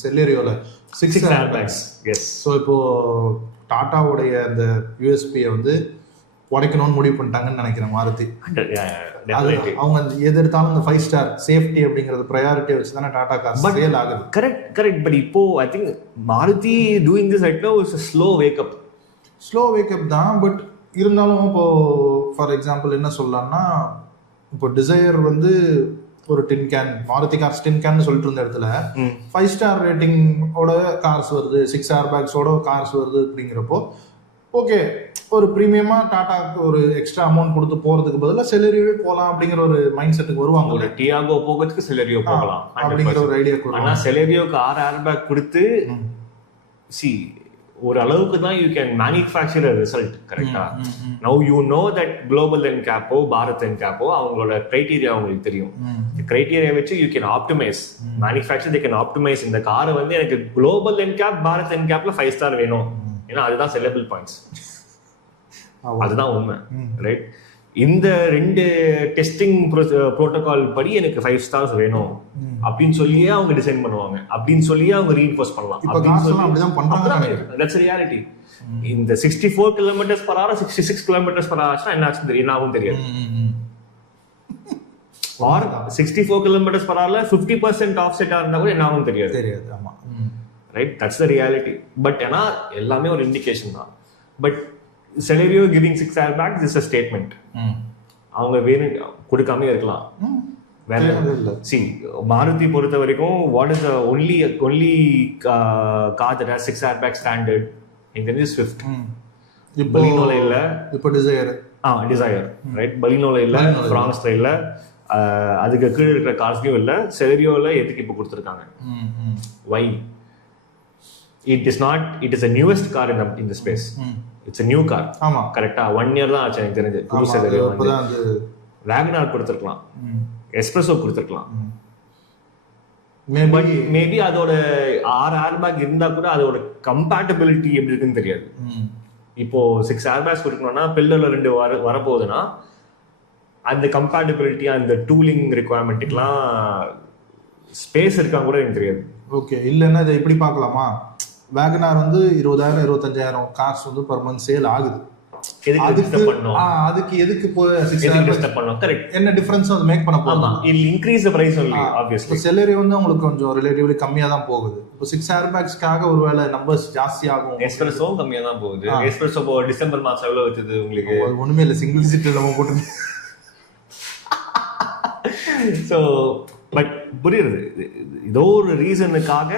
செலேரியோல 6 airbags. S. So இப்போ டாட்டாவுடைய அந்த யூஎஸ்பியை வந்து உடைக்கணும்னு முடிவு பண்ணிட்டாங்கன்னு நினைக்கிறேன் மாருதி. அவங்க எது எடுத்தாலும் இந்த 5 ஸ்டார் சேஃப்டி அப்படிங்கறது ப்ரையாரிட்டியை வச்சு தானே டாடா கார் சேல் ஆகுது. கரெக்ட். பட் இப்போ I think Maruti doing this right now is a slow wake up தான். பட் இருந்தாலும் இப்போ ஃபார் எக்ஸாம்பிள் என்ன சொல்லலாம்னா, இப்போ டிசையர் வந்து ஒரு tin can, Maruti cars tin can சொல்லிட்டு இருந்த இடத்துல 5 ஸ்டார் ரேட்டிங்கோட கார்ஸ் வருது, 6 ஏர்பேக்ஸோட கார்ஸ் வருது அப்படிங்கிறப்போ ஓகே, ஒரு ப்ரீமியமா டாடாக்கு ஒரு எக்ஸ்ட்ரா அமௌண்ட் கொடுத்து போறதுக்கு பதிலாக செலரியோவே போகலாம் அப்படிங்கிற ஒரு மைண்ட் செட்டுக்கு வருவாங்க. ஒரு டியாகோ போகிறதுக்கு செலரியோ போகலாம் அப்படிங்கிற ஒரு ஐடியா. ஆனால் செலரியோக்கு 6 ஏர்பேக் கொடுத்து ஒரு அளவுக்கு தான் யூ கேன் மேனுஃபேக்சர் ரிசல்ட். கரெக்டா? Now you know that global என்கேப்போ பாரத் என்கேப்போ அவங்களோட கிரைட்டீரியா அவங்களுக்கு தெரியும். கிரைட்டீரியா வச்சு you can optimise manufacture. They can optimise இந்த காரை வந்து எனக்கு குளோபல் என்கேப் பாரத் என்கேப்ல 5 ஸ்டார் வேணும், ஏன்னா அதுதான் செல்லபிள் பாயிண்ட்ஸ். அதுதான் உண்மை. ரைட்? இந்த 2 டெஸ்டிங் ப்ரோட்டோகால் படி எனக்கு 5 ஸ்டார்ஸ் வேணும் அப்படின்னு சொல்லியே அவங்க டிசைன் பண்ணுவாங்க, அப்படின்னு சொல்லியே அவங்க ரீஇன்ஃபோர்ஸ் பண்ணலாம். That's reality. இந்த 64 km/h 66 km/h என்ன ஆகும் தெரியாது. ஆர் 64 km/h 50% ஆஃப்செட்டா இருந்தா கூட என்ன ஆகும் தெரியாது. ஆமா, right? That's the reality. But ஏன்னா எல்லாமே ஒரு இண்டிகேஷன் தான். But Celerio giving 6 airbags is a statement. அவங்க வேணும் கொடுக்காம இருக்கலாம். வேற சி மாருதி பொறுத்த வரைக்கும் what is only car that has 6 airbag standard in the Swift. பலினோல இல்ல, இப்போ டிசையர் ரைட்? பலினோல இல்ல, ஃப்ராங்ஸ்ல இல்ல, அதுக்கு கீழே இருக்கிற கார்ஸ்லயும் இல்ல. செலரியோல எதுக்கு இப்போ கொடுத்துருக்காங்க? Why? It is a newest car in the space. It's a new car. ஆமா, கரெக்டா? 1 year தான் ஆச்சு எனக்கு தெரிஞ்சு. புது செலரியோ வந்து வேகனார் கொடுத்துருக்கலாம், எஸ்பிரஸோ கொடுத்துருக்கலாம். மேபி அதோட 6 ஏர்பேக் இருந்தா கூட அதோட கம்பேட்டபிலிட்டி எப்படி இருக்குன்னு தெரியாது. இப்போ 6 ஏர்பேக்ஸ் கொடுக்கணும்னா பில்லர்ல 2 வரப்போகுதுன்னா அந்த கம்பேட்டபிலிட்டி, அந்த டூலிங் ரிக்வயர்மெண்ட்டுக்கெல்லாம் ஸ்பேஸ் இருக்கான்னு கூட எனக்கு தெரியாது. ஓகே, இல்லைன்னா இதை எப்படி பார்க்கலாமா? வேகனார் வந்து 20,000 25,000 கார்ஸ் வந்து பர் மந்த் சேல் ஆகுது. அதுக்கு எதுக்கு என்ன டிஃபரன்ஸ் வந்து மேக் பண்ண போறோம்? இல் இன்கிரீஸ் தி பிரைஸ் only obviously. செலரி வந்து உங்களுக்கு கொஞ்சம் ரிலேட்டிவ்லி கம்மியா தான் போகுது. இப்போ 6 ஏர்பேக்ஸ்க்காக ஒருவேளை நம்பர்ஸ் ஜாஸ்தி ஆகும். எஸ்பிரஸோ கம்மியா தான் போகுது. எஸ்பிரஸோ இப்போ டிசம்பர் மாசம் எவ்வளவு வித்துது உங்களுக்கு? ஒண்ணுமே இல்ல, சிங்கிள் சீட் நம்ம போட்டு. சோ பட் புரியுது, ஏதோ ஒரு ரீசனுக்காக